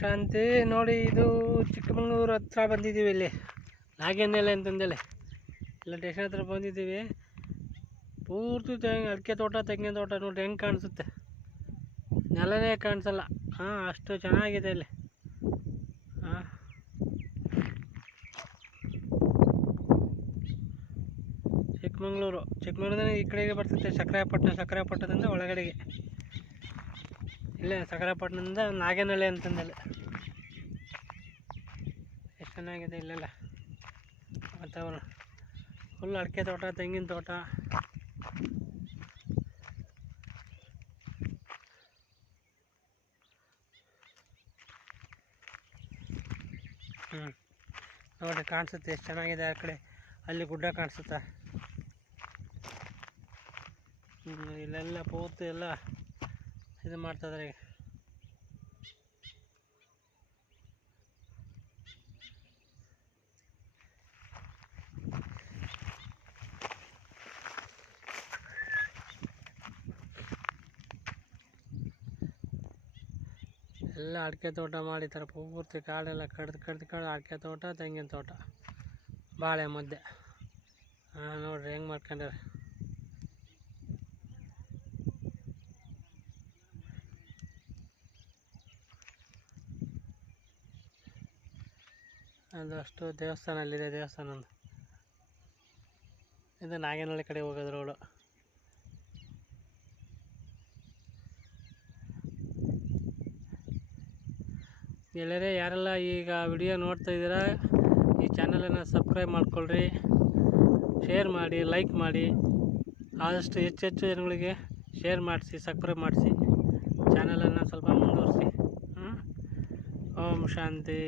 ಶಾಂತಿ. ನೋಡಿ, ಇದು ಚಿಕ್ಕಮಗಳೂರು ಹತ್ರ ಬಂದಿದ್ದೀವಿ. ಇಲ್ಲಿ ನಾಗೇನಹಳ್ಳಿ ಅಂತಂದೇಳಿ ಇಲ್ಲ ಸ್ಟೇಷನ್ ಹತ್ರ ಬಂದಿದ್ದೀವಿ. ಪೂರ್ತಿ ಅಡಿಕೆ ತೋಟ, ತೆಂಗಿನ ತೋಟ. ನೋಡಿ ಹೆಂಗೆ ಕಾಣಿಸುತ್ತೆ, ನೆಲನೇ ಕಾಣಿಸಲ್ಲ. ಅಷ್ಟು ಚೆನ್ನಾಗಿದೆ ಇಲ್ಲಿ. ಚಿಕ್ಕಮಗಳೂರಿಂದ ಈ ಕಡೆಗೆ ಬರ್ತದೆ ಸಕ್ರಾಯಪಟ್ಟಣದಿಂದ ಒಳಗಡೆಗೆ. ಇಲ್ಲೇ ಸಕ್ರಾಯಪಟ್ಟಣದಿಂದ ನಾಗೇನಹಳ್ಳಿ ಅಂತಂದೇಳಿ. ಎಷ್ಟು ಚೆನ್ನಾಗಿದೆ ಇಲ್ಲೆಲ್ಲ ವಾತಾವರಣ. ಫುಲ್ ಅಡಿಕೆ ತೋಟ, ತೆಂಗಿನ ತೋಟ. ನೋಡಿ ಕಾಣಿಸುತ್ತೆ ಎಷ್ಟು ಚೆನ್ನಾಗಿದೆ. ಆ ಕಡೆ ಅಲ್ಲಿ ಗುಡ್ಡ ಕಾಣಿಸುತ್ತಾ. ಇಲ್ಲೆಲ್ಲ ಪೂರ್ತಿ ಎಲ್ಲ ಇದು ಮಾಡ್ತಾಯಿದ್ದಾರೆ. ಎಲ್ಲ ಅಡಿಕೆ ತೋಟ ಮಾಡಿದ್ದಾರೆ. ಪೂರ್ತಿ ಕಾಡೆಲ್ಲ ಕಡ್ದು ಅಡಿಕೆ ತೋಟ, ತೆಂಗಿನ ತೋಟ, ಬಾಳೆ ಮಧ್ಯೆ. ನೋಡ್ರಿ ಹೆಂಗೆ ಮಾಡ್ಕೊಂಡಾರೆ. ಅದಷ್ಟು ದೇವಸ್ಥಾನ ಅಲ್ಲಿದೆ. ದೇವಸ್ಥಾನ ಇದು ನಾಗೇನಹಳ್ಳಿ ಕಡೆ ಹೋಗೋದು ರೋಡು. ಎಲ್ಲರೇ ಯಾರೆಲ್ಲ ಈಗ ವಿಡಿಯೋ ನೋಡ್ತಾ ಇದ್ದೀರಾ, ಈ ಚಾನಲನ್ನು ಸಬ್ಸ್ಕ್ರೈಬ್ ಮಾಡ್ಕೊಳ್ರಿ, ಶೇರ್ ಮಾಡಿ, ಲೈಕ್ ಮಾಡಿ. ಆದಷ್ಟು ಹೆಚ್ಚು ಜನಗಳಿಗೆ ಶೇರ್ ಮಾಡಿಸಿ, ಸಬ್ಸ್ಕ್ರೈಬ್ ಮಾಡಿಸಿ. ಚಾನಲನ್ನು ಸ್ವಲ್ಪ ಮುಂದುವರಿಸಿ. ಓಂ ಶಾಂತಿ.